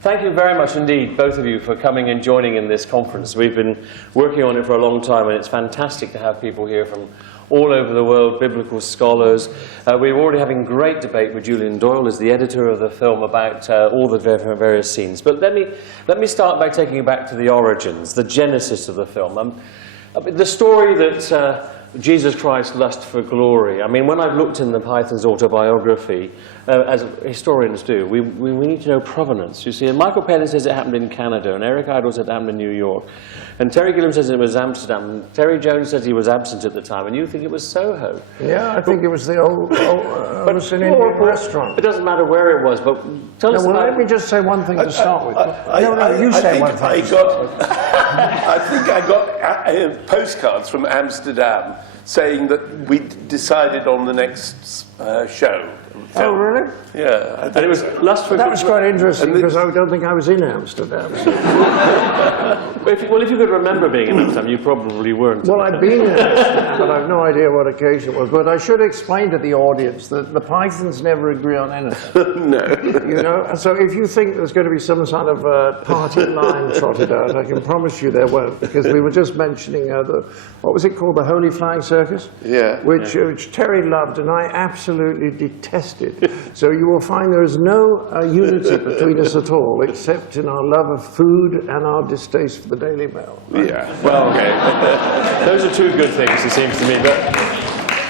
Thank you very much indeed, both of you, for coming and joining in this conference. We've been working on it for a long time, and it's fantastic to have people here from all over the world, biblical scholars. We're already having great debate with Julian Doyle as the editor of the film about all the various scenes. But let me start by taking you back to the origins, the genesis of the film. The story that Jesus Christ lust for glory. I mean, when I've looked in the Python's autobiography, as historians do, we need to know provenance. You see, and Michael Palin says it happened in Canada, and Eric Idle said it happened in New York, and Terry Gilliam says it was Amsterdam, and Terry Jones says he was absent at the time, and you think it was Soho. Yeah, I think it was the old it was an Indian restaurant. It doesn't matter where it was, but tell us about... Let me just say one thing to start with. You say one thing. I think I got postcards from Amsterdam saying that we decided on the next show. Oh, really? Yeah. And it was lust for... That was quite interesting, because I don't think I was in Amsterdam. So. Well, if you could remember being in Amsterdam, you probably weren't. Well, I've been in Amsterdam, but I've no idea what occasion it was. But I should explain to the audience that the Pythons never agree on anything. No. You know? So if you think there's going to be some sort of party line trotted out, I can promise you there won't, because we were just mentioning what was it called, the Holy Flying Circus? Yeah. Which Terry loved, and I absolutely detested. So you will find there is no unity between us at all, except in our love of food and our distaste for the Daily Mail. Right? Yeah. Well, okay. Those are two good things, it seems to me. But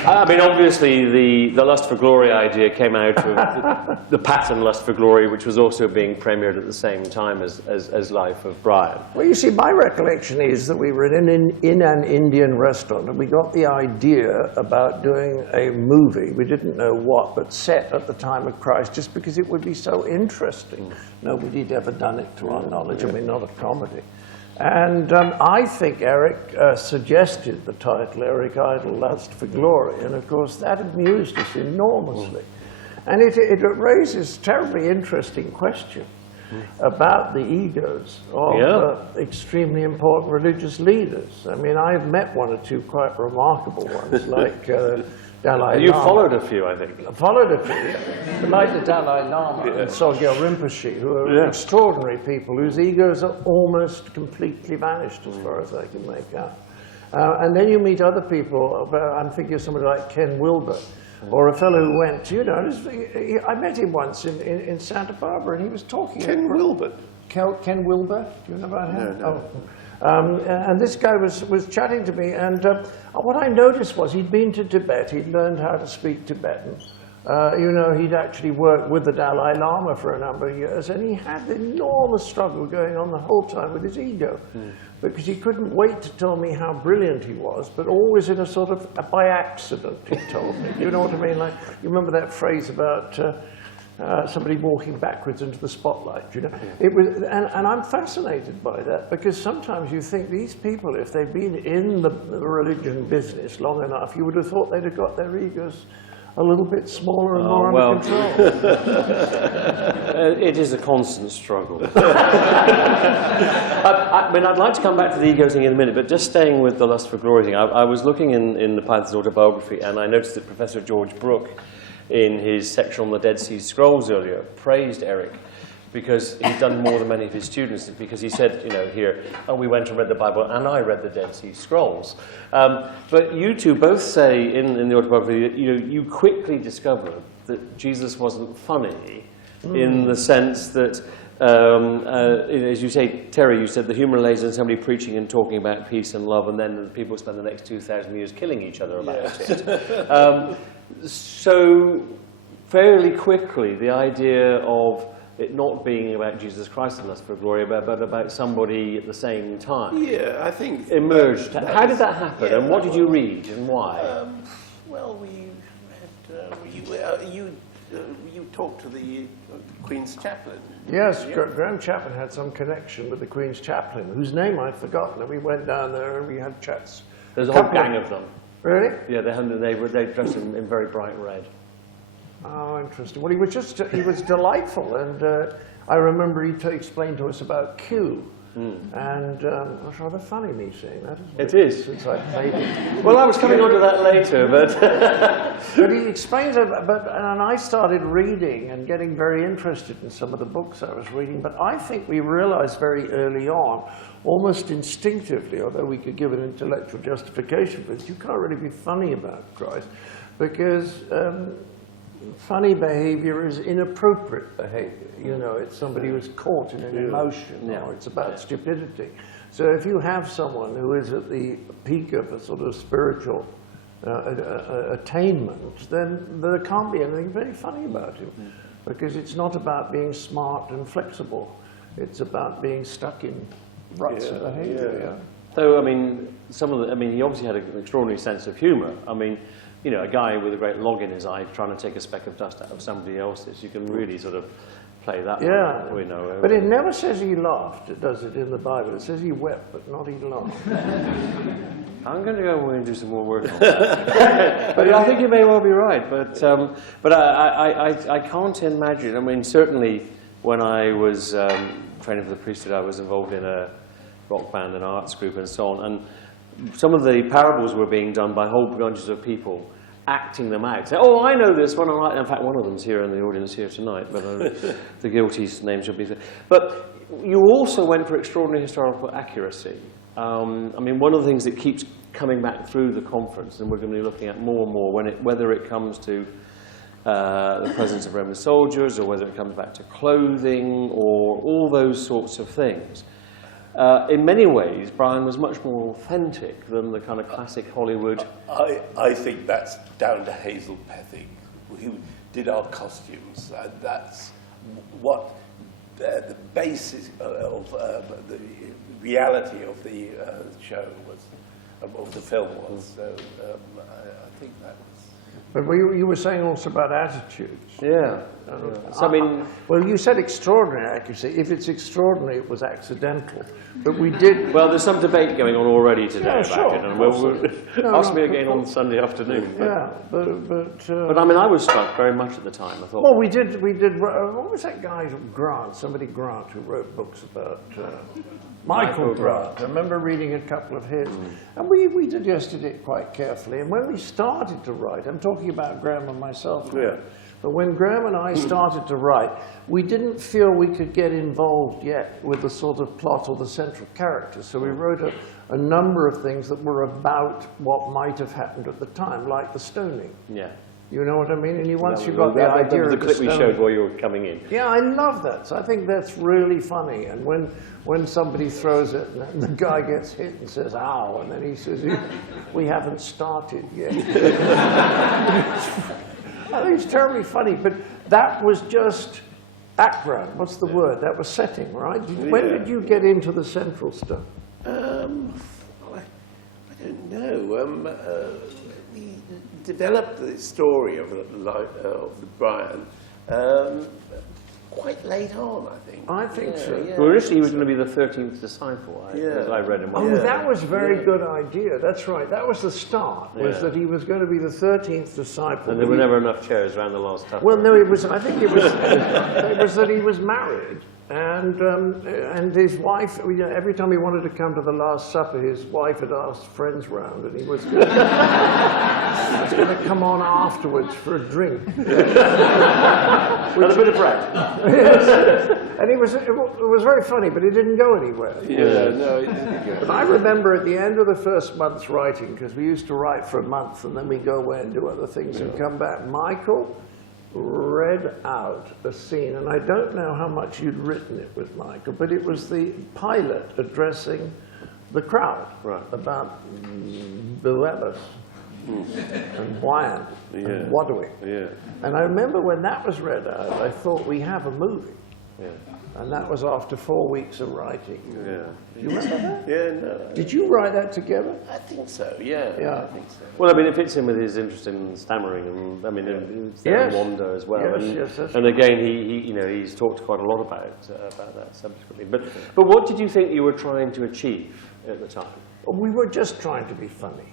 I mean, obviously, the lust for glory idea came out of the Patton lust for glory, which was also being premiered at the same time as Life of Brian. Well, you see, my recollection is that we were in an Indian restaurant, and we got the idea about doing a movie, we didn't know what, but set at the time of Christ, just because it would be so interesting. Nobody had ever done it, to our knowledge. I mean, not a comedy. And I think Eric suggested the title, Eric Idle, Lust for Glory, and of course that amused us enormously. And it raises a terribly interesting question about the egos of extremely important religious leaders. I mean, I've met one or two quite remarkable ones, like Dalai Lama. You followed a few, I think. I followed a few, like the Dalai Lama and Sogyal Rinpoche, who are extraordinary people whose egos are almost completely vanished, as far as I can make out. And then you meet other people. I'm thinking of somebody like Ken Wilber, or a fellow who went, you know, I met him once in Santa Barbara, and he was talking. Ken Wilber? Ken Wilber? Do you know about him? No. And this guy was chatting to me, and what I noticed was he'd been to Tibet, he'd learned how to speak Tibetan. You know, he'd actually worked with the Dalai Lama for a number of years, and he had an enormous struggle going on the whole time with his ego, because he couldn't wait to tell me how brilliant he was, but always in a sort of, by accident, he told me. You know what I mean? Like, you remember that phrase about somebody walking backwards into the spotlight, you know? It was, and I'm fascinated by that, because sometimes you think these people, if they've been in the religion business long enough, you would have thought they'd have got their egos a little bit smaller and more under control. It is a constant struggle. I mean, I'd like to come back to the ego thing in a minute, but just staying with the lust for glory thing, I was looking in the Python's autobiography, and I noticed that Professor George Brooke, in his section on the Dead Sea Scrolls earlier, praised Eric because he'd done more than many of his students, because he said, you know, here, and we went and read the Bible, and I read the Dead Sea Scrolls. But you two both say in the autobiography that, you know, you quickly discovered that Jesus wasn't funny in the sense that, as you say, Terry, you said the humor lays in somebody preaching and talking about peace and love, and then people spend the next 2,000 years killing each other about it. So fairly quickly, the idea of it not being about Jesus Christ and lust for glory, but about somebody at the same time. Yeah, I think emerged. How did that happen, and what did you read, and why? Well, we had, you talked to the Queen's chaplain. Yes, Graham Chapman had some connection with the Queen's chaplain, whose name I'd forgotten, and we went down there and we had chats. There's a whole gang of them. Really? Yeah, they dressed in very bright red. Oh, interesting. Well, he was delightful, and I remember he explained to us about Q, And it's rather funny me saying that, isn't it? It is. Since I played it. Well, I was coming on to that later, but... But he explains it, and I started reading and getting very interested in some of the books I was reading, but I think we realized very early on, almost instinctively, although we could give an intellectual justification for it, you can't really be funny about Christ, because funny behavior is inappropriate behavior. You know, it's somebody who's caught in an emotion, or it's about stupidity. So if you have someone who is at the peak of a sort of spiritual attainment, then there can't be anything very funny about him, because it's not about being smart and flexible. It's about being stuck in ruts of behavior. So, I mean, he obviously had an extraordinary sense of humor. I mean, you know, a guy with a great log in his eye trying to take a speck of dust out of somebody else's, you can really sort of play that one. We know. But it never says he laughed, does it, in the Bible? It says he wept, but not he laughed. I'm going to go away and do some more work on that. But I think you may well be right. But I can't imagine. I mean, certainly when I was training for the priesthood, I was involved in a rock band and arts group and so on. And some of the parables were being done by whole bunches of people acting them out. Say, oh, I know this one. In fact, one of them's here in the audience here tonight, but the guilty's name should be... But you also went for extraordinary historical accuracy. I mean, one of the things that keeps coming back through the conference, and we're going to be looking at more and more, whether it comes to the presence of Roman soldiers, or whether it comes back to clothing, or all those sorts of things. In many ways, Brian was much more authentic than the kind of classic Hollywood. I think that's down to Hazel Pethig, who did our costumes. That's what the basis of the reality of the show was, of the film was. So I think that was. But you were saying also about attitudes. Yeah. So, I mean... Well, you said extraordinary accuracy. If it's extraordinary, it was accidental. But we did... Well, there's some debate going on already today about sure. it. And ask me again on Sunday afternoon. But I mean, I was struck very much at the time. I thought... Well, we did. What was that guy, Grant? Somebody Grant, who wrote books about... Michael Grant. I remember reading a couple of his. And we digested it quite carefully. And when we started to write, I'm talking about Graham and myself now, but when Graham and I started to write, we didn't feel we could get involved yet with the sort of plot or the central character. So we wrote a number of things that were about what might have happened at the time, like the stoning. Yeah. You know what I mean? And once you got the idea of the clip we showed while you were coming in. Yeah, I love that. So I think that's really funny. And when somebody throws it and the guy gets hit and says, ow, and then he says, we haven't started yet. I think it's terribly funny, but that was just background. What's the word? That was setting, right? When did you get into the central stuff? I don't know. We developed the story of Brian quite late on, I think. I think so. Yeah. Well, initially he was going to be the 13th disciple, as I read in my book. That was a very good idea. That's right. That was the start, was that he was going to be the 13th disciple. And there were never enough chairs around the last table. Well, no, I think it was, it was that he was married. And his wife, every time he wanted to come to the Last Supper, his wife had asked friends round, and he was going to come on afterwards for a drink. And a bit of bread. Yes. And it was very funny, but it didn't go anywhere. Yeah, no, it didn't go. But I remember at the end of the first month's writing, because we used to write for a month, and then we go away and do other things and come back. Michael read out a scene, and I don't know how much you'd written it with Michael, but it was the pilot addressing the crowd about Bill Ellis and Wyan and Wadwick. Yeah. And I remember when that was read out, I thought, we have a movie. Yeah. And that was after 4 weeks of writing. Yeah. Do you remember that? Yeah, no. Did you write that together? I think so, yeah. I think so. Well, I mean, it fits in with his interest in stammering, and I mean, Wanda as well. Yes, and again, he's talked quite a lot about that subsequently. But what did you think you were trying to achieve at the time? We were just trying to be funny.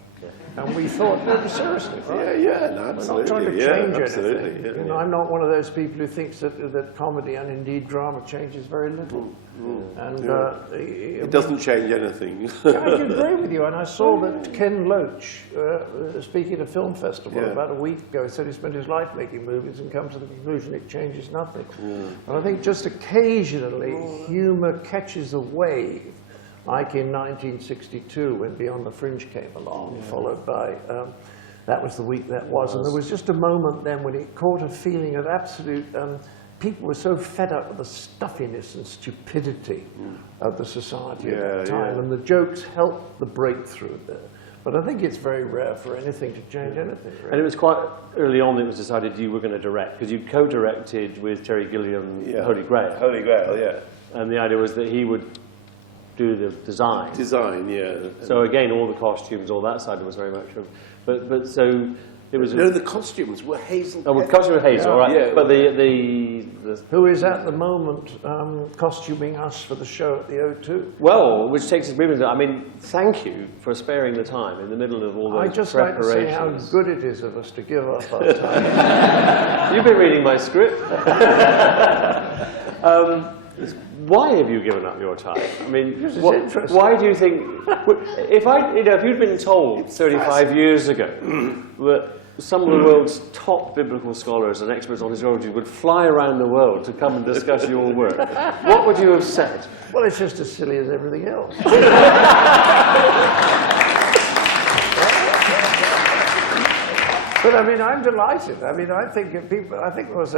And we thought, no, seriously, right? Yeah, no, We're absolutely. not trying to yeah, change absolutely. anything. Yeah, You know, I'm not one of those people who thinks that comedy and indeed drama changes very little. And It doesn't change anything. I agree with you, and I saw that Ken Loach, speaking at a film festival about a week ago, said he spent his life making movies and come to the conclusion it changes nothing. And I think just occasionally humour catches a wave, like in 1962 when Beyond the Fringe came along, followed by, that was the week that was, and there was just a moment then when it caught a feeling of absolute, people were so fed up with the stuffiness and stupidity of the society at that time, and the jokes helped the breakthrough there. But I think it's very rare for anything to change anything. Really. And it was quite early on that it was decided you were going to direct, because you co-directed with Terry Gilliam Holy Grail. Holy Grail, yeah. And the idea was that he would do the design. Design, yeah. So again, all the costumes, all that side was very much of, but so it was. No, the costumes were Hazel. Oh, well, costume was Hazel, right? Yeah. But the who is at the moment costuming us for the show at the O2? well, which takes us briefly. I mean, thank you for sparing the time in the middle of all those I just like to say how preparations. good it is of us to give up our time. You've been reading my script. Why have you given up your time? I mean, Because it's interesting. why do you think? If you'd been told 35 years ago that some of the world's top biblical scholars and experts on historiography would fly around the world to come and discuss your work, what would you have said? Well, it's just as silly as everything else. But I mean, I'm delighted. I mean, I think there was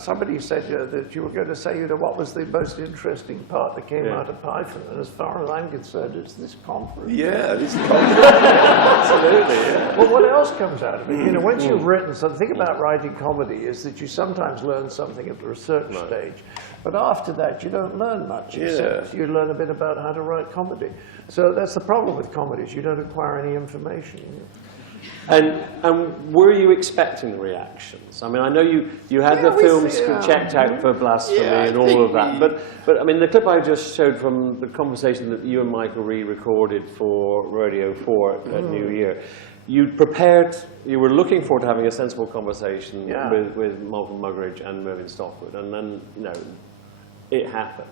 somebody said that you were going to say, you know, what was the most interesting part that came out of Python? And as far as I'm concerned, it's this conference. Yeah, this is absolutely. Yeah. Well, what else comes out of it? You know, once you've written something, the thing about writing comedy is that you sometimes learn something at the research stage, but after that you don't learn much, except you learn a bit about how to write comedy. So that's the problem with comedies, you don't acquire any information. And were you expecting the reactions? I mean, I know you had the films checked out for blasphemy and all of that, but I mean, the clip I just showed from the conversation that you and Michael re-recorded for Radio 4 at New Year, you were looking forward to having a sensible conversation with Malcolm Muggeridge and Mervyn Stockwood, and then, you know, it happened.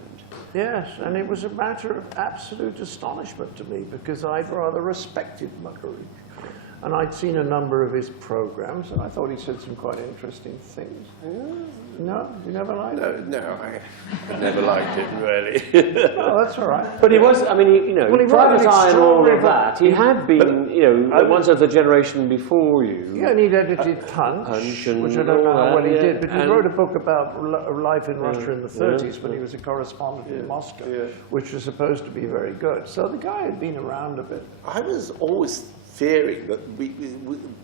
Yes, and it was a matter of absolute astonishment to me, because I'd rather respected Muggeridge. And I'd seen a number of his programs, and I thought he said some quite interesting things. No? You never liked it? No, I never liked it, really. Oh, that's all right. But he was, I mean, you know, Well, he Private wrote an Eye and all of extraordinary that, he had been, you know, once of the generation before you. Yeah, and he'd edited Punch, and which I don't know how well he did, but he and- wrote a book about life in Russia in the 30s when he was a correspondent in Moscow, which was supposed to be very good. So the guy had been around a bit. I was always fearing that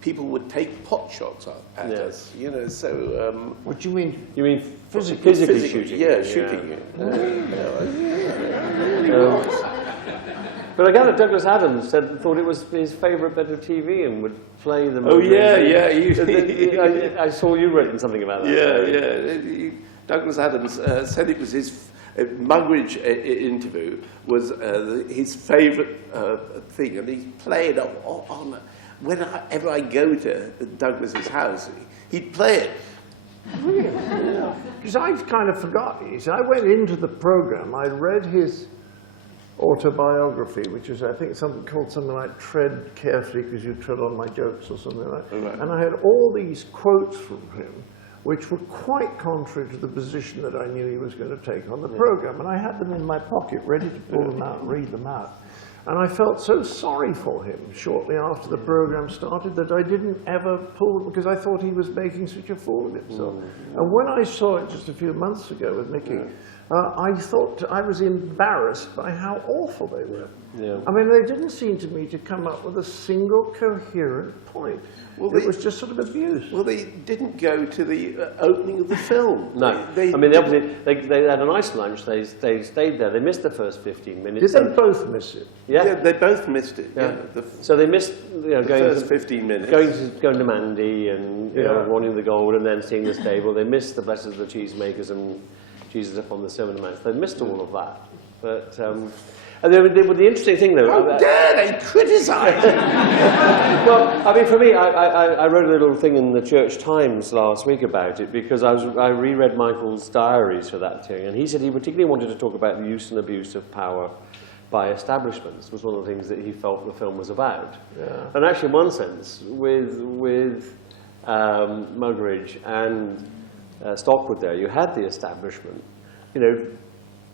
people would take pot shots at us, you know, so... What do you mean? You mean physically shooting? Yeah, shooting you. But I gather Douglas Adams thought it was his favourite bit of TV and would play them. Oh, yeah. Uh, I saw you written something about that. Yeah. Douglas Adams said it was his Muggeridge interview was his favourite thing, and he played on whenever I go to Douglas's house, he'd play it. Really? Because I've kind of forgotten. You see, I went into the program, I read his autobiography, which is, I think, something like Tread Carefully Because You Tread on My Jokes or something like that. Right. And I had all these quotes from him, which were quite contrary to the position that I knew he was going to take on the program. And I had them in my pocket, ready to pull them out and read them out. And I felt so sorry for him shortly after the program started that I didn't ever pull them, because I thought he was making such a fool of himself. And when I saw it just a few months ago with Mickey, I thought I was embarrassed by how awful they were. Yeah. I mean, they didn't seem to me to come up with a single coherent point. Well, it was just sort of abuse. Well, they didn't go to the opening of the film. No. I mean, the opposite. They had a nice lunch. They stayed there. They missed the first 15 minutes. Did they both miss it? Yeah, they both missed it. Yeah. So they missed, you know, going first to 15 minutes. Going to Mandy and you know, wanting the gold and then seeing the stable. They missed the Blessed of the Cheesemakers and Jesus Upon the Sermon on the Mount. They missed all of that. But And the interesting thing, though... How dare they criticise him? Well, I mean, for me, I wrote a little thing in the Church Times last week about it because I reread Michael's diaries for that thing, and he said he particularly wanted to talk about the use and abuse of power by establishments. Was one of the things that he felt the film was about. Yeah. And actually, in one sense, with Muggeridge and Stockwood there, you had the establishment, you know,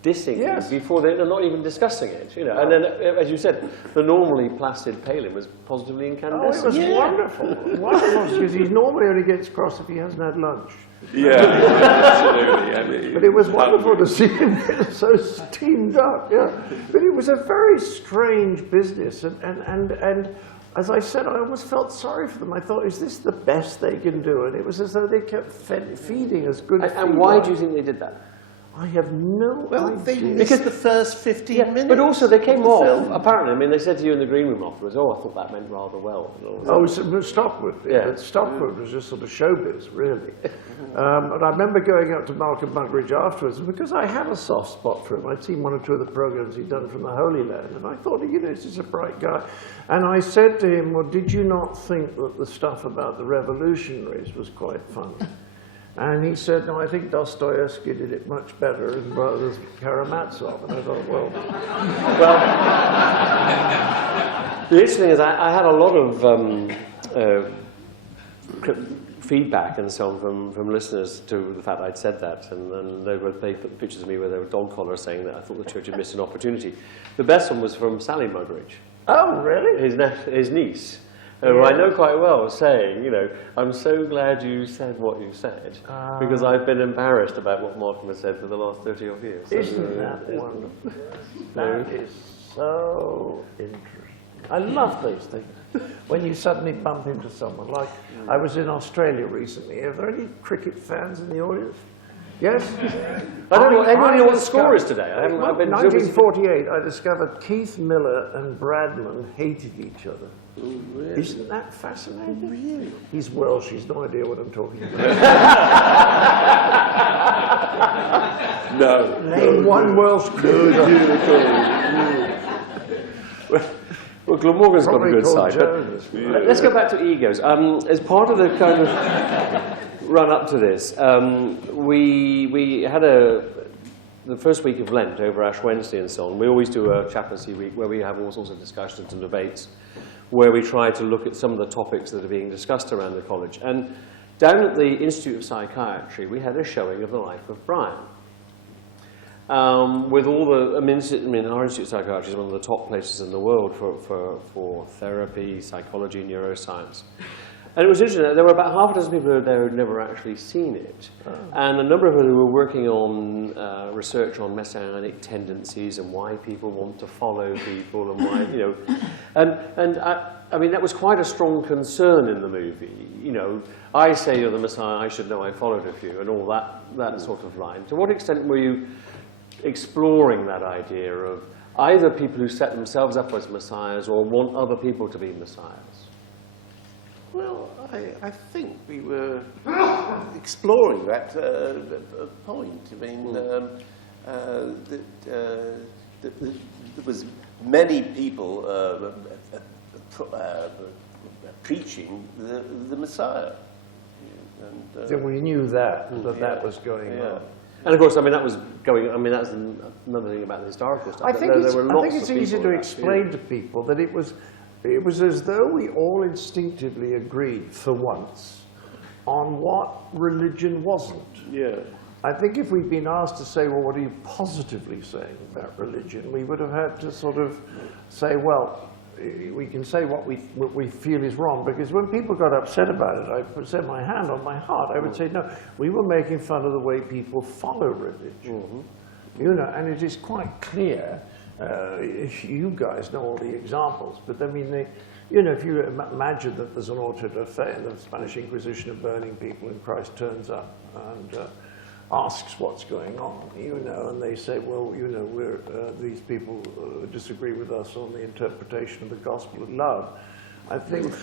dissing yes. before they're not even discussing it, you know. And then, as you said, the normally placid Palin was positively incandescent. Oh, it was wonderful. Wonderful, because he normally only gets cross if he hasn't had lunch. Yeah, absolutely. I mean, but it was wonderful to see him so steamed up, yeah. But it was a very strange business, and as I said, I almost felt sorry for them. I thought, is this the best they can do? And it was as though they kept feeding us good feedback. And why do you think they did that? I have no idea. Because the first 15 minutes. But also they came off, film. apparently. I mean, they said to you in the green room afterwards, oh, I thought that meant rather well. Oh, Stockwood. Yeah. Stockwood was just sort of showbiz, really. And I remember going up to Malcolm Muggeridge afterwards, and because I had a soft spot for him. I'd seen one or two of the programs he'd done from the Holy Land, and I thought, you know, this is a bright guy. And I said to him, well, did you not think that the stuff about the revolutionaries was quite funny? And he said, no, I think Dostoevsky did it much better in Brothers Karamazov. And I thought, well... The interesting thing is I had a lot of feedback and so on from listeners to the fact I'd said that. And they put pictures of me where they were dog collars saying that I thought the church had missed an opportunity. The best one was from Sally Muggeridge. Oh, really? His niece. Who I know quite well, saying, you know, I'm so glad you said what you said, because I've been embarrassed about what Martin has said for the last 30 odd years. Isn't that wonderful? That is so interesting. I love those things. When you suddenly bump into someone, like I was in Australia recently. Are there any cricket fans in the audience? Yes? I don't know. Anyone know what the score is today? I've been 1948, I discovered Keith Miller and Bradman hated each other. Ooh, really? Isn't that fascinating? Really? He's Welsh, he's no idea what I'm talking about. No. Name one Welsh cruiser. Well, Glamorgan's got a good side. But let's go back to egos. As part of the kind of run up to this, we had the first week of Lent over Ash Wednesday and so on. We always do a chaplaincy week where we have all sorts of discussions and debates where we try to look at some of the topics that are being discussed around the college. And down at the Institute of Psychiatry, we had a showing of the life of Brian. With all the, I mean, our Institute of Psychiatry is one of the top places in the world for therapy, psychology, neuroscience. And it was interesting, there were about half a dozen people there who had never actually seen it. Oh. And a number of them who were working on research on messianic tendencies and why people want to follow people and why, you know. And I mean, that was quite a strong concern in the movie. You know, I say you're the Messiah, I should know I followed a few, and all that sort of line. To what extent were you exploring that idea of either people who set themselves up as messiahs or want other people to be messiahs? Well, I think we were exploring that point. I mean, there was many people preaching the Messiah. And, so we knew that was going on. And of course, I mean, that was going, I mean, that's another thing about the historical stuff. I think it's easy to explain to people that it was as though we all instinctively agreed, for once, on what religion wasn't. Yeah. I think if we'd been asked to say, well, what are you positively saying about religion, we would have had to sort of say, well, we can say what we feel is wrong, because when people got upset about it, I set my hand on my heart. I would say, no, we were making fun of the way people follow religion. Mm-hmm. You know, and it is quite clear. You guys know all the examples, but I mean, you know, if you imagine that there's an auto de fe in the Spanish Inquisition of burning people, and Christ turns up and asks what's going on, you know, and they say, well, you know, these people disagree with us on the interpretation of the gospel of love. I think,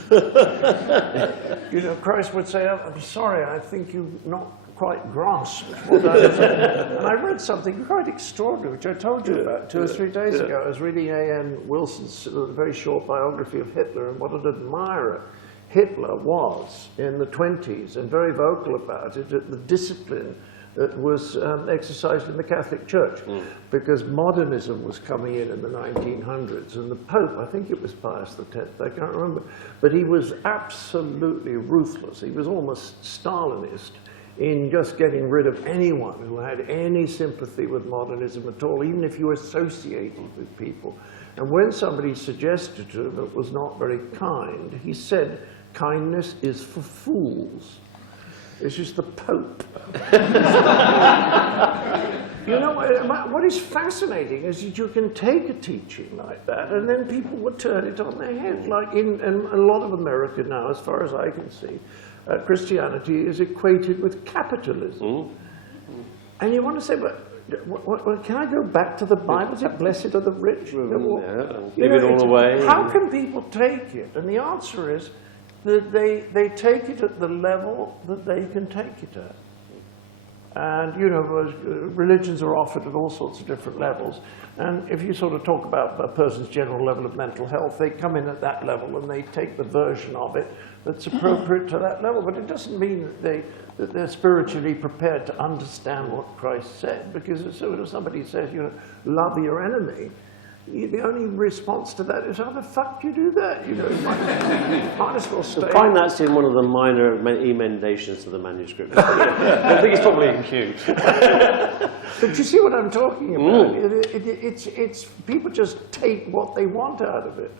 you know, Christ would say, I'm sorry, I think you're not quite grasp what I was saying. And I read something quite extraordinary, which I told you about 2 or 3 days ago. I was reading A.N. Wilson's very short biography of Hitler, and what an admirer Hitler was in the 20s, and very vocal about it, the discipline that was exercised in the Catholic Church, because modernism was coming in the 1900s, and the Pope, I think it was Pius X, I can't remember, but he was absolutely ruthless. He was almost Stalinist in just getting rid of anyone who had any sympathy with modernism at all, even if you associated with people. And when somebody suggested to him it was not very kind, he said, kindness is for fools. It's just the Pope. You know, what is fascinating is that you can take a teaching like that and then people would turn it on their head. Like in a lot of America now, as far as I can see, Christianity is equated with capitalism. And you want to say, but can I go back to the Bible? Is it blessed are the rich? Give it all away. How can people take it? And the answer is, that they take it at the level that they can take it at. And, you know, religions are offered at all sorts of different levels. And if you sort of talk about a person's general level of mental health, they come in at that level and they take the version of it that's appropriate to that level. But it doesn't mean that they're spiritually prepared to understand what Christ said. Because as soon as somebody says, you know, love your enemy, the only response to that is, how the fuck do you do that? You know, you might as well stay. I find that's in one of the minor emendations to the manuscript. I think it's probably in Q. But you see what I'm talking about? It's people just take what they want out of it.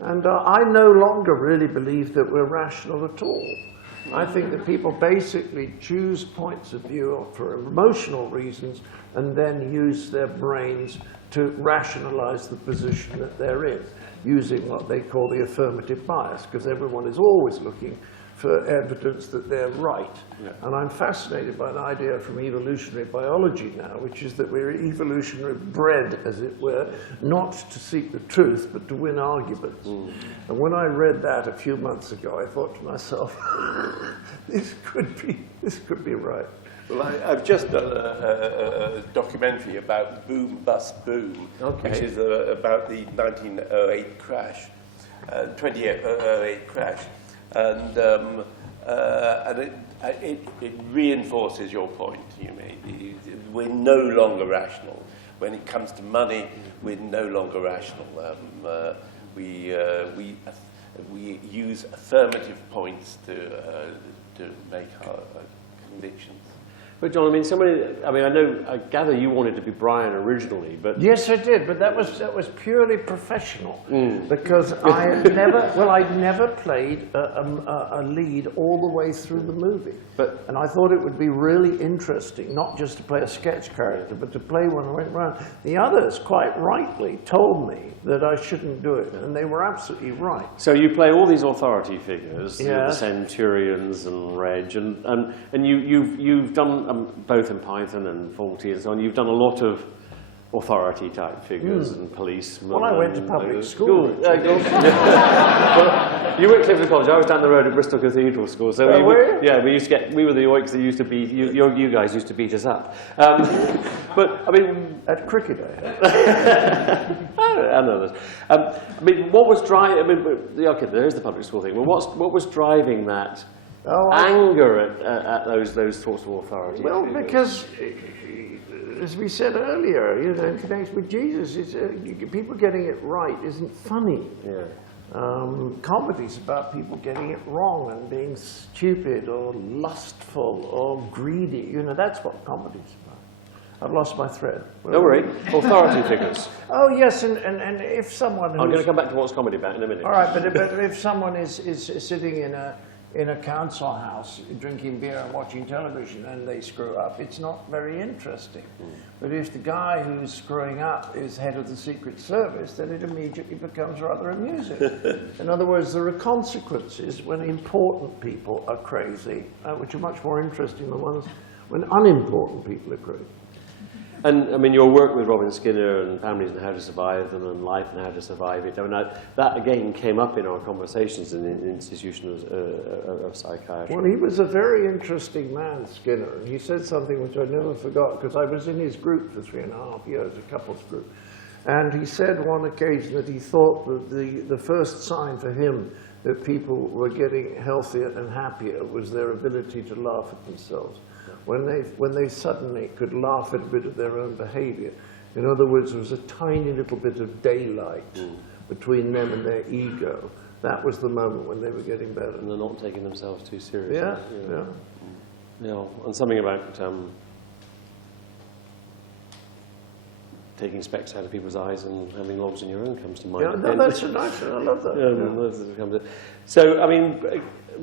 And I no longer really believe that we're rational at all. I think that people basically choose points of view for emotional reasons and then use their brains to rationalize the position that they're in, using what they call the affirmative bias, because everyone is always looking for evidence that they're right. Yeah. And I'm fascinated by an idea from evolutionary biology now, which is that we're evolutionary bred, as it were, not to seek the truth, but to win arguments. And when I read that a few months ago, I thought to myself, this could be right. Well, I've just done a documentary about Boom Bust Boom, which is about the 1908 crash, 2808 crash, and it reinforces your point you made. We're no longer rational. When it comes to money, we're no longer rational. We use affirmative points to make our convictions. But John, I gather you wanted to be Brian originally, but yes, I did. But that was purely professional because I'd never played a lead all the way through the movie. And I thought it would be really interesting, not just to play a sketch character, but to play one that went round. The others, quite rightly, told me that I shouldn't do it, and they were absolutely right. So you play all these authority figures, the Centurions and Reg, and you've done both in Python and Faulty and so on. You've done a lot of authority type figures and policemen. Well, I went to public school. Well, you were at Clifton College. I was down the road at Bristol Cathedral School. So we were the oiks that used to beat you guys used to beat us up. But I mean, at cricket, I know this. I mean, what was driving? I mean, okay, there is the public school thing. Well, what was driving that anger at those sorts of authority? Well, because, as we said earlier, you know, in connection with Jesus, people getting it right isn't funny. Yeah. Comedy's about people getting it wrong and being stupid or lustful or greedy. You know, that's what comedy's about. I've lost my thread. Don't worry. Authority figures. Oh, yes, and if someone I'm going to come back to what's comedy about in a minute. All right, but if someone is sitting in a council house drinking beer and watching television and they screw up, it's not very interesting. But if the guy who's screwing up is head of the Secret Service, then it immediately becomes rather amusing. In other words, there are consequences when important people are crazy, which are much more interesting than ones when unimportant people are crazy. And I mean, your work with Robin Skinner and Families and How to Survive Them and Life and How to Survive It, I mean, that again came up in our conversations in the Institution of Psychiatry. Well, he was a very interesting man, Skinner. And he said something which I never forgot, because I was in his group for 3.5 years, a couples group. And he said one occasion that he thought that the first sign for him that people were getting healthier and happier was their ability to laugh at themselves. When they suddenly could laugh at a bit of their own behavior. In other words, there was a tiny little bit of daylight between them and their ego. That was the moment when they were getting better. And they're not taking themselves too seriously. Yeah, yeah. yeah. Yeah, and something about taking specks out of people's eyes and having logs in your own comes to mind. Yeah, no, that's a nice one. I love that. Yeah. So, I mean,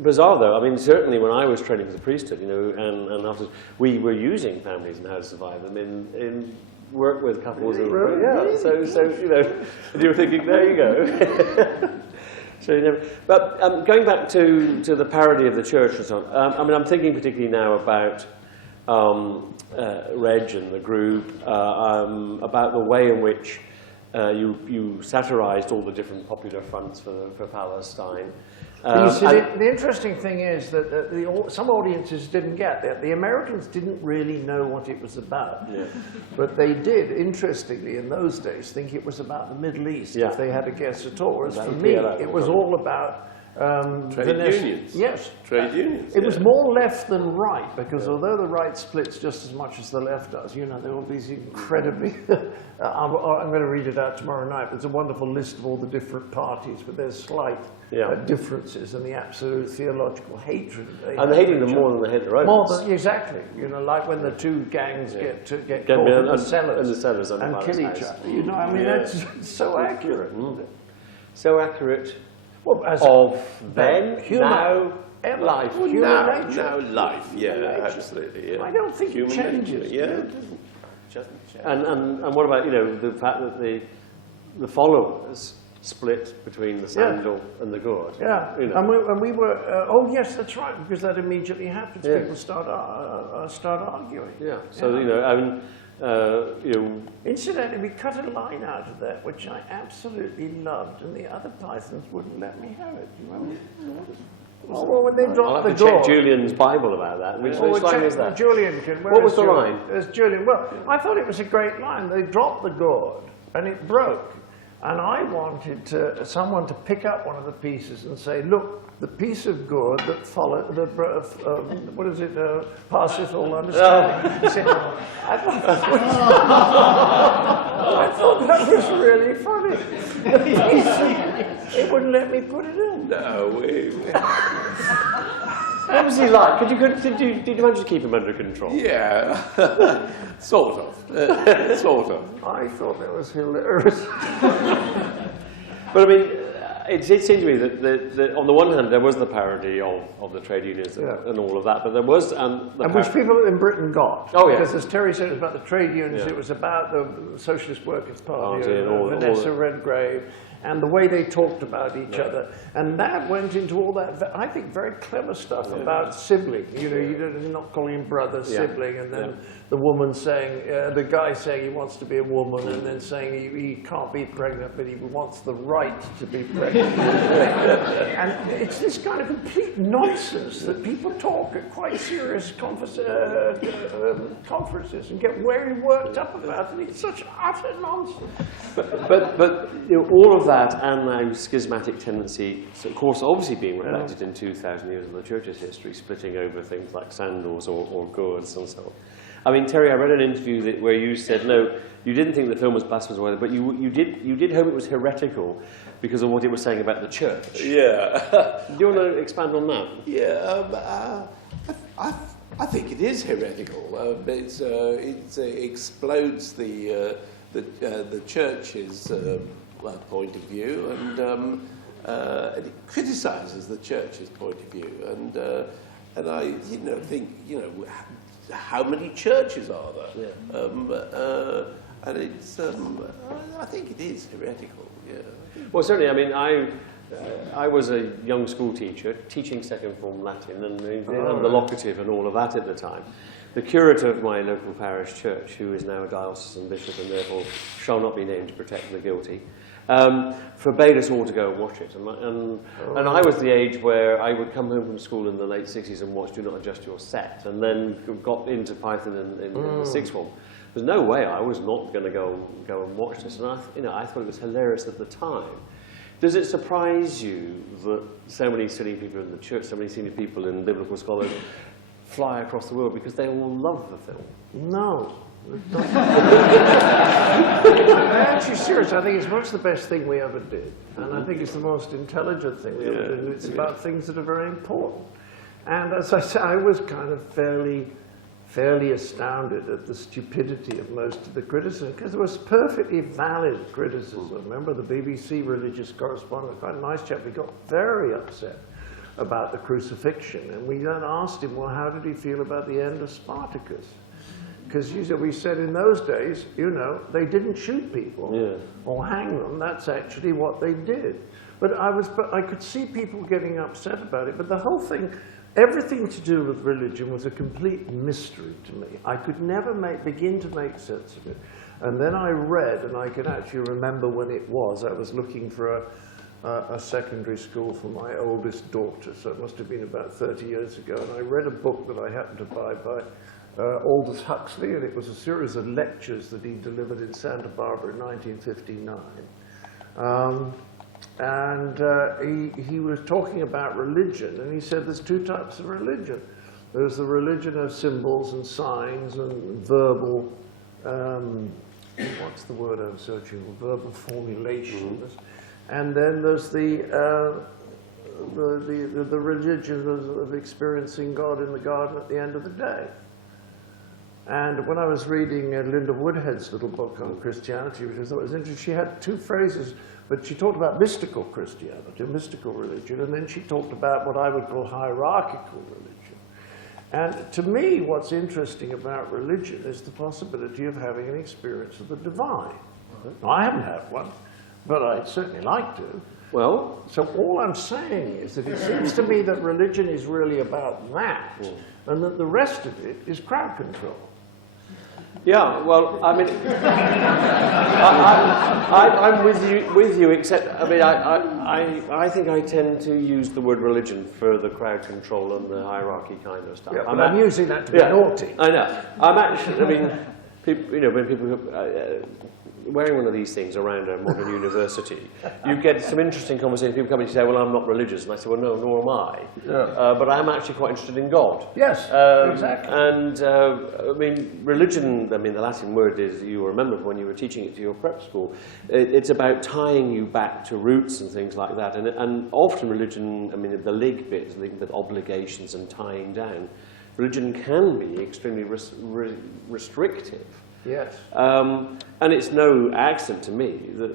bizarre though. I mean, certainly when I was training for the priesthood, you know, and after we were using Families and How to Survive Them in work with couples. Really? Yeah. So you know, and you were thinking, there you go. So you know, but going back to the parody of the church and so on. I mean, I'm thinking particularly now about Reg and the group, about the way in which you satirised all the different popular fronts for Palestine. You see, the interesting thing is that some audiences didn't get that. The Americans didn't really know what it was about. Yeah. But they did, interestingly, in those days, think it was about the Middle East, if they had a guess at all. Whereas for me, it was all about trade unions. Yes. Trade unions. It was more left than right, because although the right splits just as much as the left does, you know, there were these incredibly... I'm going to read it out tomorrow night. It's a wonderful list of all the different parties, but there's slight differences and the absolute theological hatred. And they're hating them more than they hate the Romans. More than, exactly. You know, like when the two gangs get caught in the cellars and kill each other. You know, I mean, that's so accurate. So accurate. Well, as of then, human, now, life, Well, human nature. now life, yeah, nature. absolutely. Yeah. I don't think Human it changes. nature, yeah. It Doesn't change. And what about, you know, the fact that the followers split between the sandal and the gourd? Yeah, You know. and we were, oh yes, that's right, because that immediately happens. Yeah. People start arguing. Yeah, so, you know, I mean, you know... Incidentally, we cut a line out of that, which I absolutely loved, and the other pythons wouldn't let me have it. Do you remember? Oh, well, when they I'll dropped have the to gourd. check Julian's Bible about that. Which line was that? Julian can. What was the line? There's Julian. Well, I thought it was a great line. They dropped the gourd, and it broke. And I wanted someone to pick up one of the pieces and say, look, the piece of gourd that followed, what is it, passeth all understanding. Said, I thought that was really funny. It wouldn't let me put it in. No, What was he like? Did you manage to keep him under control? yeah, sort of, sort of. I thought that was hilarious. But I mean, it seemed to me that on the one hand there was the parody of the trade unions and all of that, but there was and which people in Britain got. Oh, yeah. Because as Terry said, it was about the trade unions, it was about the Socialist Workers' Party, and all Vanessa Redgrave, and the way they talked about each other. And that went into all that, I think, very clever stuff about sibling. You know, you're not calling him brother, sibling, and then the woman saying, the guy saying he wants to be a woman, and then saying he can't be pregnant, but he wants the right to be pregnant. And it's this kind of complete nonsense that people talk at quite serious conferences and get very worked up about, and it's such utter nonsense. But you know, all of that and now schismatic tendency, so of course, obviously being reflected in 2,000 years of the Church's history, splitting over things like sandals or gourds and so on. I mean, Terry, I read an interview where you said, no, you didn't think the film was blasphemous, but you did hope it was heretical because of what it was saying about the church. Yeah. Do you want to expand on that? Yeah, I think it is heretical. It explodes the church's point of view, and it criticises the church's point of view. And I, think, how many churches are there? Yeah. And it's, I think it is heretical. Yeah. Well, certainly. I mean, I was a young school teacher, teaching second form Latin, and the locative and all of that at the time. The curate of my local parish church, who is now a diocesan bishop and therefore shall not be named to protect the guilty, forbade us all to go and watch it. And I was the age where I would come home from school in the late 60s and watch Do Not Adjust Your Set, and then got into Python in the sixth form. There's no way I was not going to go and watch this, and I thought it was hilarious at the time. Does it surprise you that so many silly people in the church, so many senior people and biblical scholars fly across the world because they all love the film? No. I'm actually serious. I think it's much the best thing we ever did. And I think it's the most intelligent thing we ever did. And it's about things that are very important. And as I said, I was kind of fairly astounded at the stupidity of most of the criticism, because there was perfectly valid criticism. Remember the BBC religious correspondent, quite a nice chap, he got very upset about the crucifixion. And we then asked him, well, how did he feel about the end of Spartacus? Because we said in those days, they didn't shoot people or hang them. That's actually what they did. But I could see people getting upset about it. But the whole thing, everything to do with religion was a complete mystery to me. I could never begin to make sense of it. And then I read, and I can actually remember when it was. I was looking for a secondary school for my oldest daughter, so it must have been about 30 years ago. And I read a book that I happened to buy by Aldous Huxley, and it was a series of lectures that he delivered in Santa Barbara in 1959. He was talking about religion, and he said there's two types of religion. There's the religion of symbols and signs and verbal, what's the word I'm searching for? Verbal formulations. And then there's the religion of experiencing God in the garden at the end of the day. And when I was reading Linda Woodhead's little book on Christianity, which I thought was interesting, she had two phrases, but she talked about mystical Christianity, mystical religion, and then she talked about what I would call hierarchical religion. And to me, what's interesting about religion is the possibility of having an experience of the divine. Now, I haven't had one, but I'd certainly like to. Well, so all I'm saying is that it seems to me that religion is really about that, and that the rest of it is crowd control. Yeah, well, I mean, I'm with you, except, I mean, I think I tend to use the word religion for the crowd control and the hierarchy kind of stuff. Yeah, but I'm using that to be naughty. I know. I'm actually, I mean, people, when people wearing one of these things around a modern university, you get some interesting conversations. People come in and say, well, I'm not religious. And I say, well, no, nor am I. Yeah. But I'm actually quite interested in God. Yes, exactly. And, I mean, religion, I mean, the Latin word is, you remember when you were teaching it to your prep school, it's about tying you back to roots and things like that. And often religion, I mean, the lig bit is linked with obligations and tying down. Religion can be extremely restrictive. Yes. And it's no accident to me that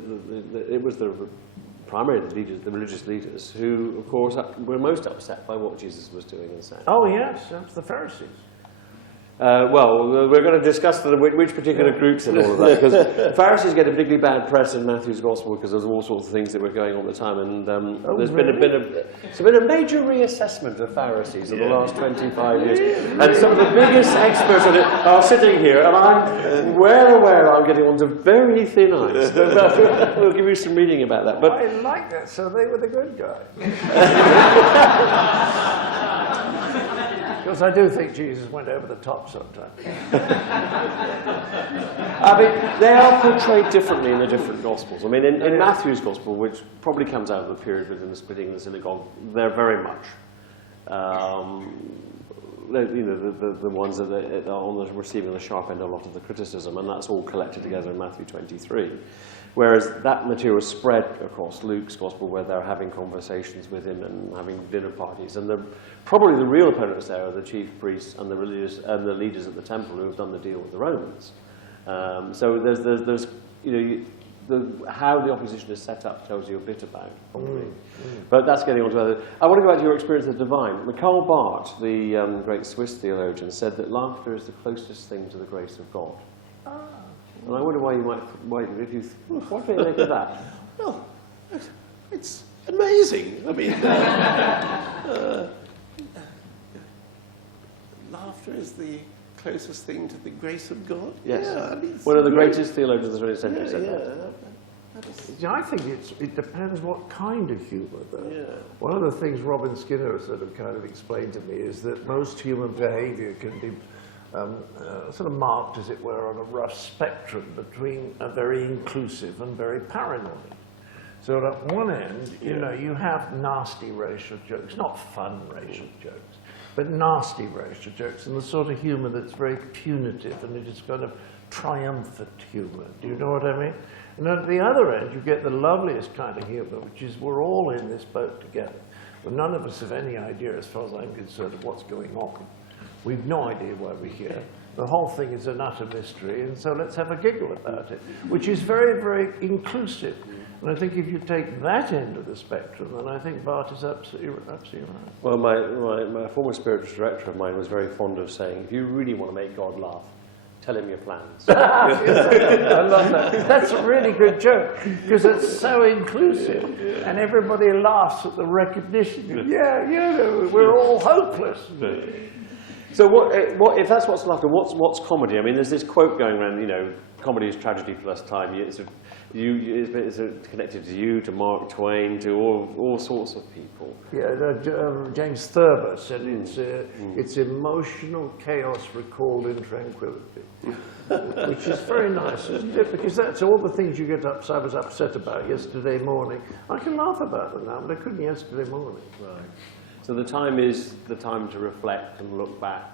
it was primarily the religious leaders who, of course, were most upset by what Jesus was doing and saying. Oh, yes, that's the Pharisees. Well, we're going to discuss which particular groups and all of that, because Pharisees get a particularly bad press in Matthew's Gospel because there's all sorts of things that were going on at the time, and there's been a major reassessment of Pharisees in the last 25 years, and some of the biggest experts on it are sitting here, and I'm well aware I'm getting onto very thin ice. We'll give you some reading about that. But I like that, so they were the good guys. Because I do think Jesus went over the top sometimes. I mean, they are portrayed differently in the different Gospels. I mean, in Matthew's Gospel, which probably comes out of the period within the splitting of the synagogue, they're very much, the ones that are on the receiving the sharp end of a lot of the criticism, and that's all collected together in Matthew 23. Whereas that material is spread across Luke's Gospel, where they're having conversations with him and having dinner parties. And probably the real opponents there are the chief priests and the religious and the leaders at the temple who have done the deal with the Romans. So there's how the opposition is set up tells you a bit about probably. But that's getting on to other. I want to go back to your experience of the divine. Karl Barth, the great Swiss theologian, said that laughter is the closest thing to the grace of God. And I wonder why you might, what do you make of that? Well, it's amazing. I mean, laughter is the closest thing to the grace of God. Yes. Yeah, I mean, One of the greatest theologians of the 20th century said that. Yeah, I think it depends what kind of humour, though. Yeah. One of the things Robin Skinner sort of kind of explained to me is that most human behaviour can be sort of marked, as it were, on a rough spectrum between a very inclusive and very paranoid. So at one end, you know, you have nasty racial jokes, not fun racial jokes, but nasty racial jokes, and the sort of humour that's very punitive, and it is kind of triumphant humour. Do you know what I mean? And at the other end, you get the loveliest kind of humour, which is we're all in this boat together. But none of us have any idea, as far as I'm concerned, of what's going on. We've no idea why we're here. The whole thing is an utter mystery, and so let's have a giggle about it, which is very, very inclusive. And I think if you take that end of the spectrum, then I think Bart is absolutely right. Well, my former spiritual director of mine was very fond of saying, if you really want to make God laugh, tell him your plans. I love that. That's a really good joke, because it's so inclusive, and everybody laughs at the recognition. Yeah, you know, we're all hopeless. So what if that's what's laughter, what's comedy? I mean, there's this quote going around, you know, comedy is tragedy plus time. It's connected to you, to Mark Twain, to all sorts of people. Yeah, James Thurber said it's emotional chaos recalled in tranquility, which is very nice, isn't it? Because that's all the things you I was upset about yesterday morning. I can laugh about them now, but I couldn't yesterday morning. Right. So the time is the time to reflect and look back.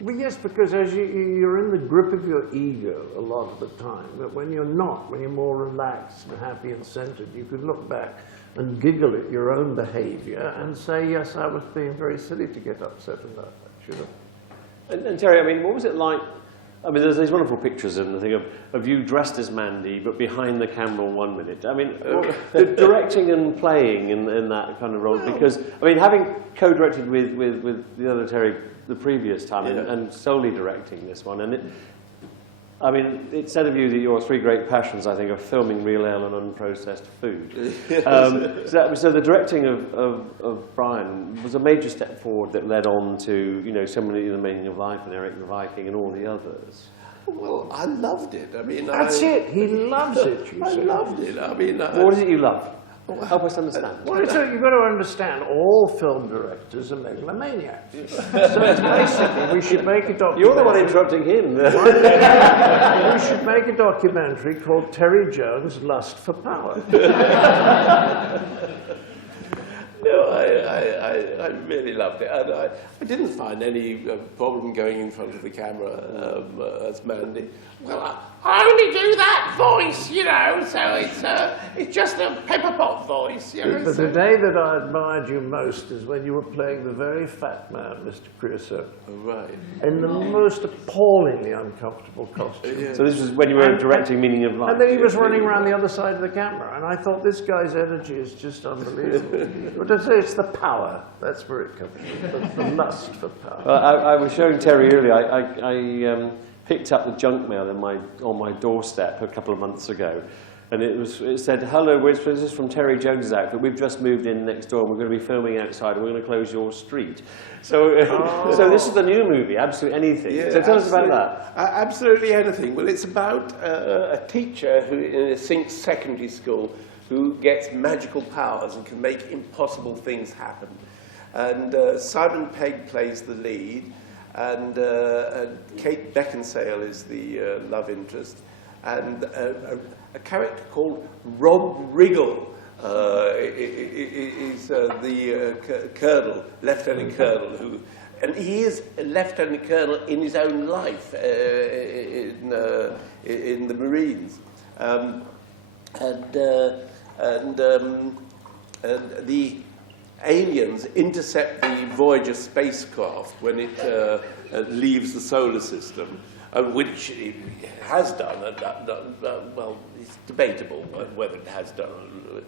Well, yes, because as you're in the grip of your ego a lot of the time, but when you're not, when you're more relaxed and happy and centered, you can look back and giggle at your own behavior and say, yes, I was being very silly to get upset about that, you know. And Terry, I mean, what was it like? I mean, there's these wonderful pictures in the thing of you dressed as Mandy, but behind the camera 1 minute. I mean, the directing and playing in that kind of role, because, I mean, having co-directed with the other Terry the previous time and solely directing this one, and I mean, it said of you that your three great passions, I think, are filming real ale and unprocessed food. So the directing of Brian was a major step forward that led on to, you know, so many of The Meaning of Life and Eric the Viking and all the others. Well, I loved it. I mean, That's it. He loves it. I loved it. I mean, What is it you love? Help us understand. Well, you've got to understand, all film directors are megalomaniacs. So it's basically, we should make a documentary. You're the one interrupting him. We should make a documentary called Terry Jones' Lust for Power. No, I really loved it. And I didn't find any problem going in front of the camera as Mandy. Well, I only do that voice, you know, so it's just a pepper-pot voice, you know. But the day that I admired you most is when you were playing the very fat man, Mr. Creosote. Right. In the most appallingly uncomfortable costume. Yeah. So this was when you were directing Meaning of Life. And then he was running around the other side of the camera, and I thought, this guy's energy is just unbelievable. But I say it's the power. That's where it comes from. The lust for power. Well, I was showing Terry earlier. I picked up the junk mail on my doorstep a couple of months ago, and it said, "Hello, this is from Terry Jones's outfit. We've just moved in next door, and we're going to be filming outside, and we're going to close your street." So, so this is the new movie, Absolutely Anything. Yeah, so tell us about that. Absolutely Anything. Well, it's about a teacher who in a Sinks secondary school who gets magical powers and can make impossible things happen. And Simon Pegg plays the lead, and Kate Beckinsale is the love interest, and a character called Rob Riggle is the colonel, lieutenant colonel, and he is a lieutenant colonel in his own life in the Marines, and the aliens intercept the Voyager spacecraft when it leaves the solar system, which it has done. Well, it's debatable whether it has done.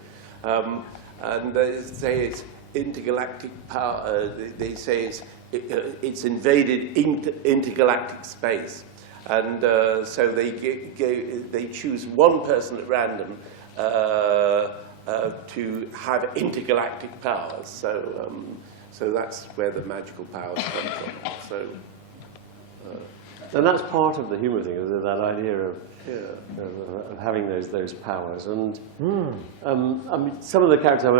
And they say it's intergalactic power. They say it's invaded intergalactic space, and so they choose one person at random. to have intergalactic powers. So, so that's where the magical powers come from. So, and that's part of the humour thing, is that idea of, of having those powers. And I mean, some of the characters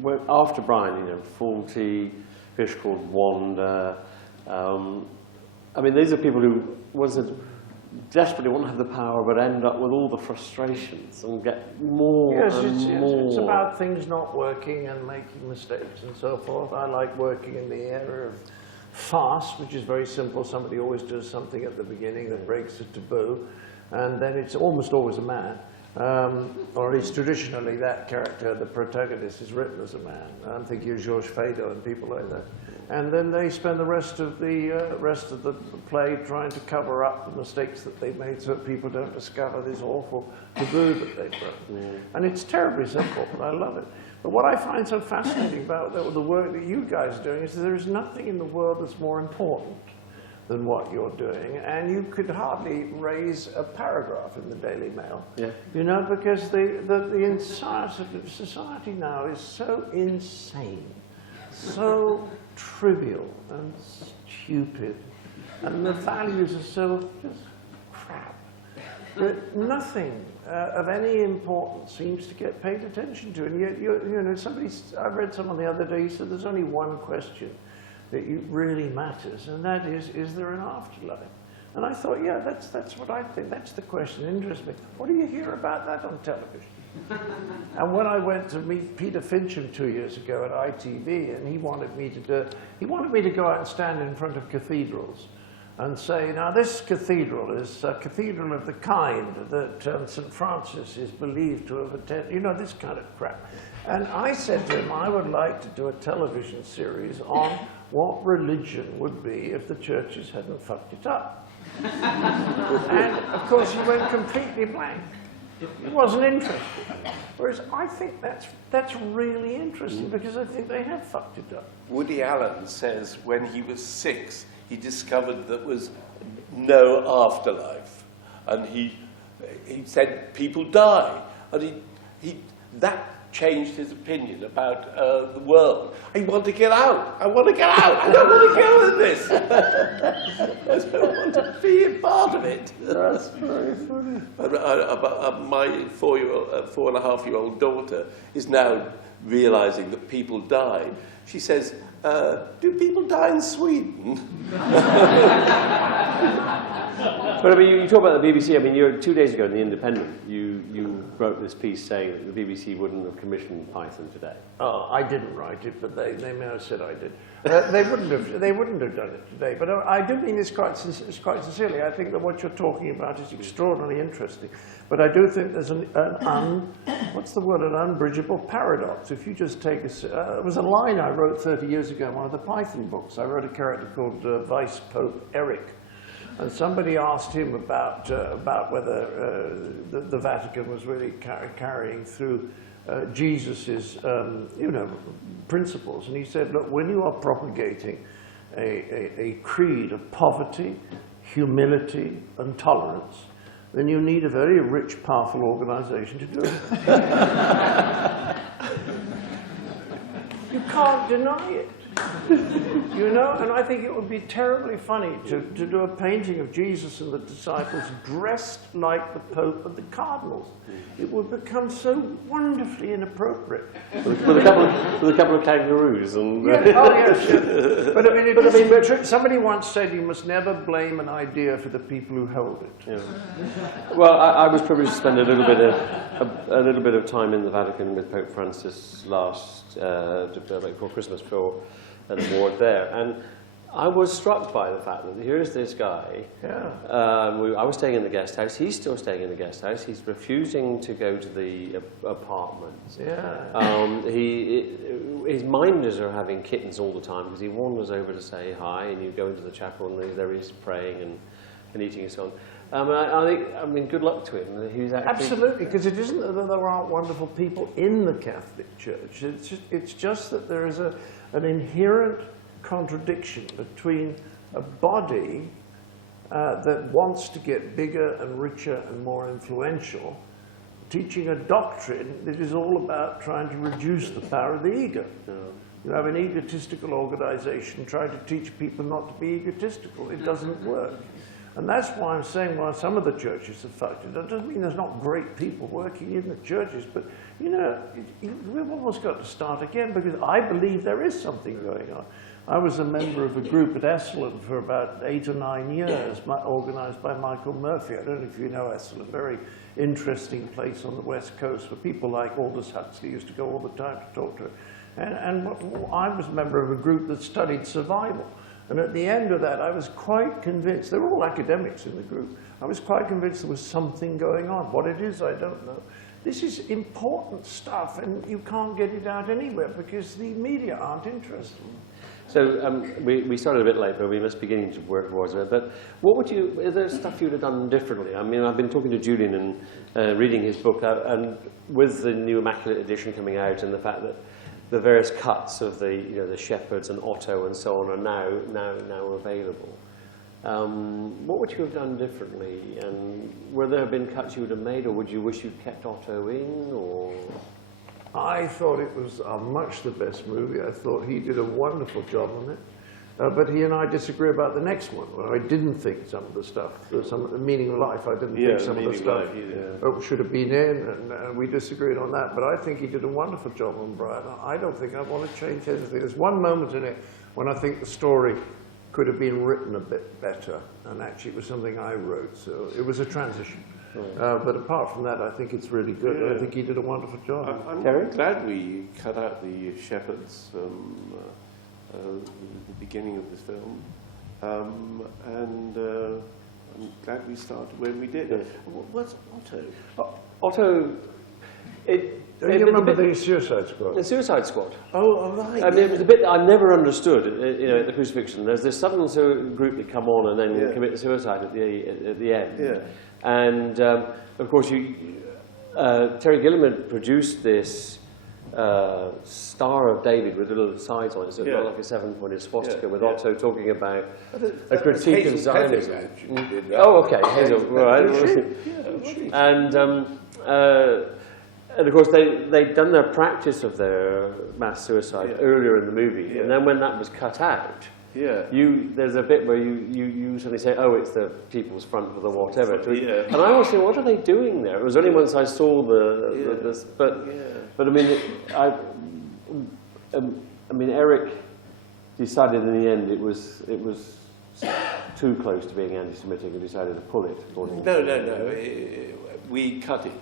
were after Brian, you know, Faulty, fish called Wanda. I mean, these are people who desperately want to have the power, but end up with all the frustrations and get more and more. It's about things not working and making mistakes and so forth. I like working in the area of farce, which is very simple. Somebody always does something at the beginning that breaks a taboo, and then it's almost always a man. Or at least traditionally that character, the protagonist, is written as a man. I'm thinking of Georges Feydeau and people like that. And then they spend the rest of the play trying to cover up the mistakes that they made so that people don't discover this awful taboo that they broke. And it's terribly simple, but I love it. But what I find so fascinating about the work that you guys are doing is that there is nothing in the world that's more important than what you're doing, and you could hardly raise a paragraph in the Daily Mail. Yeah. You know, because the society now is so insane, so trivial and stupid, and the values are so just crap that nothing of any importance seems to get paid attention to. And yet, you know, I read someone the other day, he said there's only one question that really matters, and that is there an afterlife? And I thought, yeah, that's what I think. That's the question that interests me. What do you hear about that on television? And when I went to meet Peter Fincham 2 years ago at ITV, and he wanted me to go out and stand in front of cathedrals and say, now this cathedral is a cathedral of the kind that St. Francis is believed to have attended, you know, this kind of crap. And I said to him, I would like to do a television series on what religion would be if the churches hadn't fucked it up. And of course he went completely blank. He wasn't interested. Whereas I think that's really interesting, because I think they have fucked it up. Woody Allen says when he was 6, he discovered there was no afterlife, and he said people die, and that changed his opinion about the world. I want to get out. I want to get out. I don't want to go in this. I don't want to be a part of it. That's very funny. My 4.5-year-old daughter is now realizing that people die. She says, do people die in Sweden? But I mean, you talk about the BBC. I mean, 2 days ago in The Independent, you wrote this piece saying that the BBC wouldn't have commissioned Python today. Oh, I didn't write it, but they may have said I did. They wouldn't have done it today. But I do mean this quite sincerely. I think that what you're talking about is extraordinarily interesting. But I do think there's an unbridgeable paradox. If you just take it was a line I wrote 30 years ago in one of the Python books. I wrote a character called Vice Pope Eric. And somebody asked him about whether the Vatican was really carrying through Jesus's, principles. And he said, look, when you are propagating a creed of poverty, humility, and tolerance, then you need a very rich, powerful organization to do it. You can't deny it. You know, and I think it would be terribly funny to do a painting of Jesus and the disciples dressed like the Pope and the cardinals. It would become so wonderfully inappropriate. With a couple of kangaroos and. Yeah, oh yes. Yeah. But I mean, somebody once said you must never blame an idea for the people who hold it. Yeah. Well, I was privileged to spend a little bit of time in the Vatican with Pope Francis before Christmas for an award there, and I was struck by the fact that here's this guy. Yeah. I was staying in the guest house. He's still staying in the guest house. He's refusing to go to the apartments. Yeah. His minders are having kittens all the time because he wanders over to say hi, and you go into the chapel and there he's praying and eating and so on. I mean, good luck to him. He's actually absolutely, because it isn't that there aren't wonderful people in the Catholic Church. It's just that there is an inherent contradiction between a body that wants to get bigger and richer and more influential, teaching a doctrine that is all about trying to reduce the power of the ego. You have an egotistical organization trying to teach people not to be egotistical. It doesn't work. And that's why I'm saying, well, some of the churches are fucked. That doesn't mean there's not great people working in the churches, but, you know, we've almost got to start again, because I believe there is something going on. I was a member of a group at Esalen for about 8 or 9 years, organized by Michael Murphy. I don't know if you know Esalen, very interesting place on the West Coast where people like Aldous Huxley used to go all the time to talk to her. And I was a member of a group that studied survival. And at the end of that, I was quite convinced, they were all academics in the group, I was quite convinced there was something going on. What it is, I don't know. This is important stuff, and you can't get it out anywhere because the media aren't interested. So we started a bit late, but we must be beginning to work towards it. But what would you, is there stuff you'd have done differently? I mean, I've been talking to Julian and reading his book, and with the new Immaculate Edition coming out, and the fact that the various cuts of the, you know, the Shepherds and Otto and so on are now available. What would you have done differently? And were there been cuts you would have made, or would you wish you'd kept Otto in, or? I thought it was much the best movie. I thought he did a wonderful job on it. But he and I disagree about the next one. Where I didn't think some of the stuff, some of the meaning of life, I didn't think some of the stuff should have been in, and we disagreed on that. But I think he did a wonderful job on Brian. I don't think I want to change anything. There's one moment in it when I think the story could have been written a bit better, and actually it was something I wrote, so it was a transition. But apart from that, I think it's really good. I think he did a wonderful job. I'm glad we cut out the Shepherds the beginning of this film, and I'm glad we started when we did. What's Otto? Otto, you remember the Suicide Squad? The Suicide Squad. Oh, right. I mean, it was a bit that I never understood. You know, at the crucifixion, there's this sudden group that come on and then commit suicide at the end. Yeah. And of course, Terry Gilliam had produced this Star of David with little sides on it, so it looked like a 7-pointed swastika with Otto talking about a critique of Zionism. Oh, okay, Hazel, right. And of course, they'd done their practice of their mass suicide earlier in the movie, and then when that was cut out, there's a bit where you suddenly say, oh, it's the People's Front or the whatever. And I always think, what are they doing there? It was only once I saw but I mean, Eric decided in the end it was too close to being anti-Semitic and decided to pull it. No. We cut it.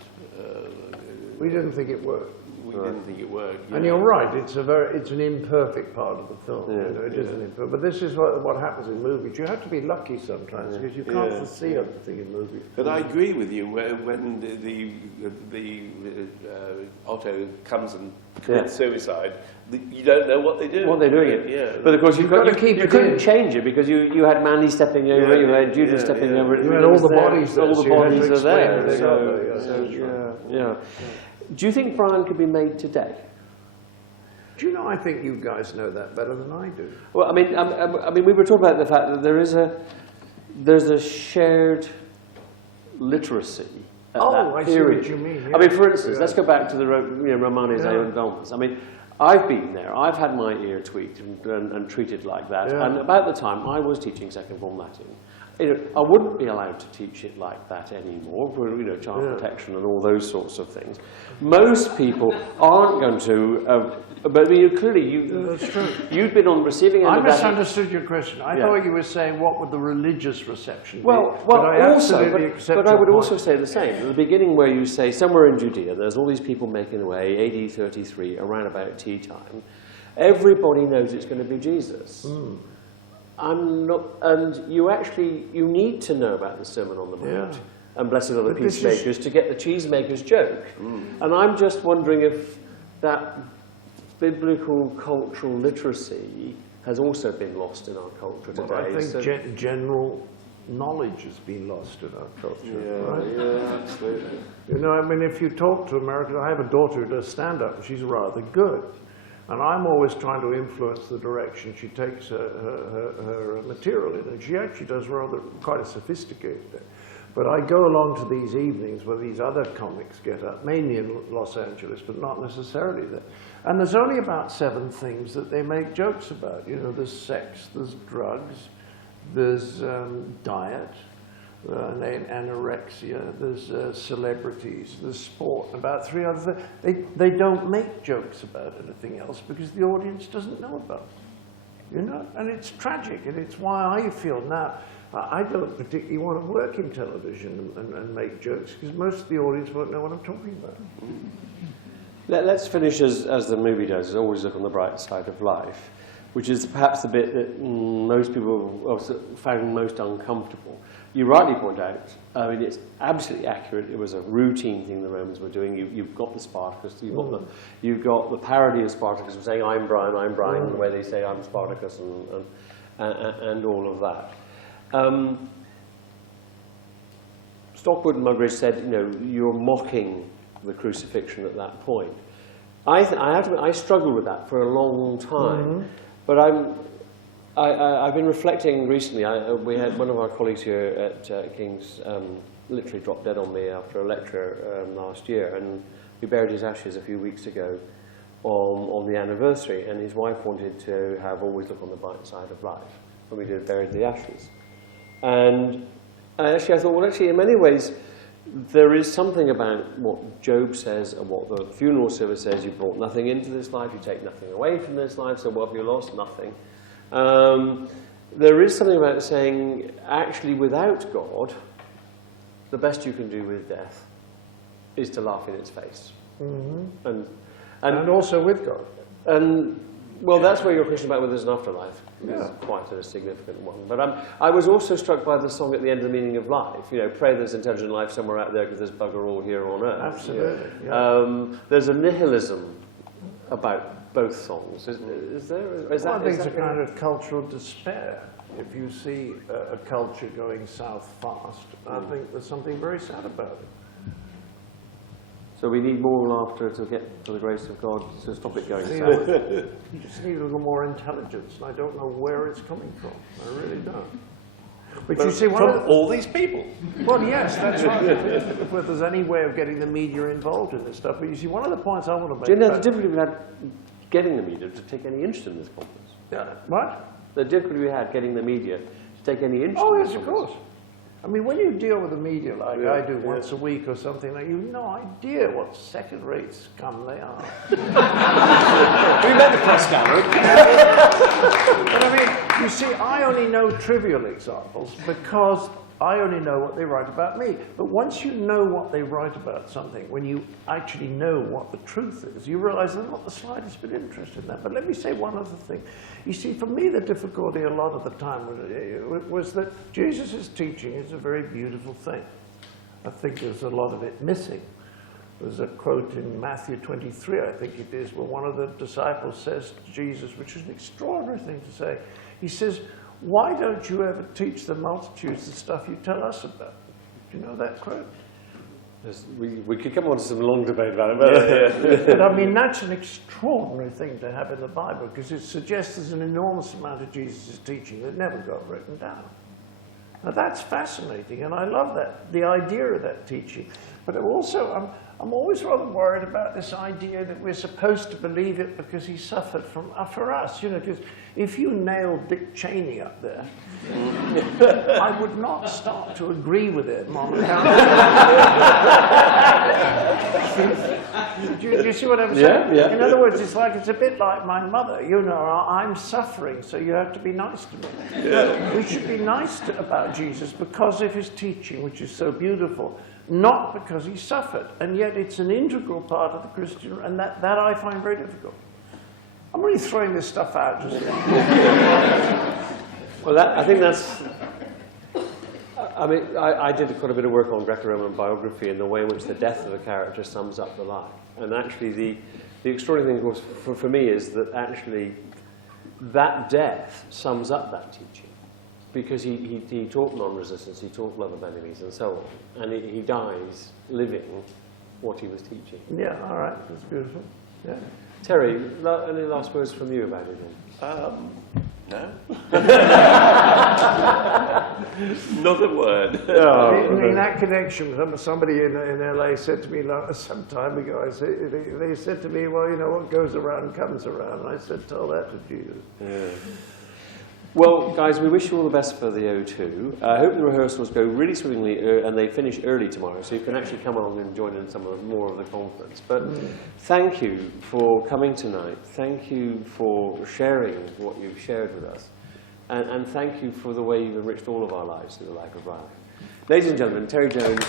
We didn't think it worked. We didn't think it worked. And you're right, it's an imperfect part of the film. It is an imperfect. But this is what happens in movies. You have to be lucky sometimes because you can't foresee everything in movies. But I agree with you when the Otto comes and commits suicide. You don't know what they're doing. What they're doing. But of course you couldn't change it because you had Mandy stepping over it, you had Judah stepping over it. You had all the bodies there. All the bodies are there. Do you think Brian could be made today? Do you know, I think you guys know that better than I do. Well, I mean, we were talking about the fact that there's a shared literacy at that period. I see what you mean. I mean, for instance, let's go back to the Romani's Aeon Domus. I mean, I've been there. I've had my ear tweaked and treated like that. And about the time I was teaching second form Latin, I wouldn't be allowed to teach it like that anymore for child protection and all those sorts of things. Most people aren't going to, but I mean, clearly you've been on the receiving end of that. I misunderstood your question. I thought you were saying what would the religious reception be. Well, but I would also say the same. At the beginning where you say somewhere in Judea, there's all these people making away, AD 33, around about tea time. Everybody knows it's going to be Jesus. And you need to know about the Sermon on the Mount and Blessed are the Peacemakers to get the cheesemaker's joke. And I'm just wondering if that biblical cultural literacy has also been lost in our culture today. Well, I think general knowledge has been lost in our culture. Right? Absolutely. You know, I mean, if you talk to Americans, I have a daughter who does stand-up, and she's rather good. And I'm always trying to influence the direction she takes her material in, and she actually does quite a sophisticated thing. But I go along to these evenings where these other comics get up, mainly in Los Angeles, but not necessarily there. And there's only about 7 things that they make jokes about. You know, there's sex, there's drugs, there's diet, anorexia, there's celebrities, there's sport, and about 3 other things. They don't make jokes about anything else because the audience doesn't know about it. You know, and it's tragic, and it's why I feel now I don't particularly want to work in television and make jokes because most of the audience won't know what I'm talking about. Let's finish as the movie does, always look on the bright side of life, which is perhaps the bit that most people have found most uncomfortable. You rightly point out, I mean, it's absolutely accurate. It was a routine thing the Romans were doing. You've got the Spartacus, you've got the parody of Spartacus saying, I'm Brian, the way they say I'm Spartacus, and all of that. Stockwood and Muggeridge said, you know, you're mocking the crucifixion at that point. I have to admit, I struggled with that for a long time, but I've been reflecting recently. We had one of our colleagues here at King's literally dropped dead on me after a lecture last year, and we buried his ashes a few weeks ago on the anniversary, and his wife wanted to have always look on the bright side of life when we did buried the ashes. And actually I thought, well, actually in many ways there is something about what Job says and what the funeral service says. You brought nothing into this life, you take nothing away from this life, so what have you lost? Nothing. There is something about saying, actually without God, the best you can do with death is to laugh in its face. And also with God. And well, that's where your question about whether there's an afterlife is quite a significant one. But I was also struck by the song at the end of The Meaning of Life. You know, pray there's intelligent life somewhere out there because there's bugger all here on earth. Absolutely. There's a nihilism about both songs. Is there? I think it's a kind of cultural despair. If you see a culture going south fast, I think there's something very sad about it. So we need more laughter to get to the grace of God to stop it going south. You just need a little more intelligence, and I don't know where it's coming from. I really don't. But you see, from all these people. Well, yes, that's right. If there's any way of getting the media involved in this stuff. But you see, one of the points I want to make. Do you know the difficulty we had getting the media to take any interest in this conference? Yeah. What? The difficulty we had getting the media to take any interest Oh, in yes, this of conference. course. I mean, when you deal with the media like I do once a week or something, like, you've no idea what second-rate scum they are. We met the press gallery. But I mean, you see, I only know trivial examples because I only know what they write about me. But once you know what they write about something, when you actually know what the truth is, you realize there's not the slightest bit interested in that. But let me say one other thing. You see, for me, the difficulty a lot of the time was that Jesus' teaching is a very beautiful thing. I think there's a lot of it missing. There's a quote in Matthew 23, I think it is, where one of the disciples says to Jesus, which is an extraordinary thing to say. He says, why don't you ever teach the multitudes the stuff you tell us about? Do you know that quote? Yes, we could come on to some long debate about it. But I mean, that's an extraordinary thing to have in the Bible because it suggests there's an enormous amount of Jesus' teaching that never got written down. Now that's fascinating, and I love that, the idea of that teaching. But also, I'm always rather worried about this idea that we're supposed to believe it because he suffered for us, you know, because if you nailed Dick Cheney up there, I would not start to agree with it on account of do you see what I'm saying? Yeah. In other words, it's a bit like my mother, you know, I'm suffering, so you have to be nice to me. Yeah. We should be nice about Jesus because of his teaching, which is so beautiful, not because he suffered. And yet it's an integral part of the Christian, and that I find very difficult. I'm really throwing this stuff out. Just Well, I think that's... I mean, I did quite a bit of work on Greco-Roman biography and the way in which the death of a character sums up the life. And actually, the extraordinary thing, of course, for me is that actually that death sums up that teaching. Because he taught non-resistance, he taught love of enemies, and so on. And he dies living what he was teaching. Yeah, all right, that's beautiful. Yeah. Terry, any last words from you about it? No. Not a word. In that connection, somebody in LA said to me some time ago, they said to me, well, you know, what goes around comes around. And I said, tell that to Jesus. Yeah. Well, guys, we wish you all the best for the O2. I hope the rehearsals go really swimmingly and they finish early tomorrow, so you can actually come along and join in more of the conference. But thank you for coming tonight. Thank you for sharing what you've shared with us. And thank you for the way you've enriched all of our lives through the life of Riley. Ladies and gentlemen, Terry Jones.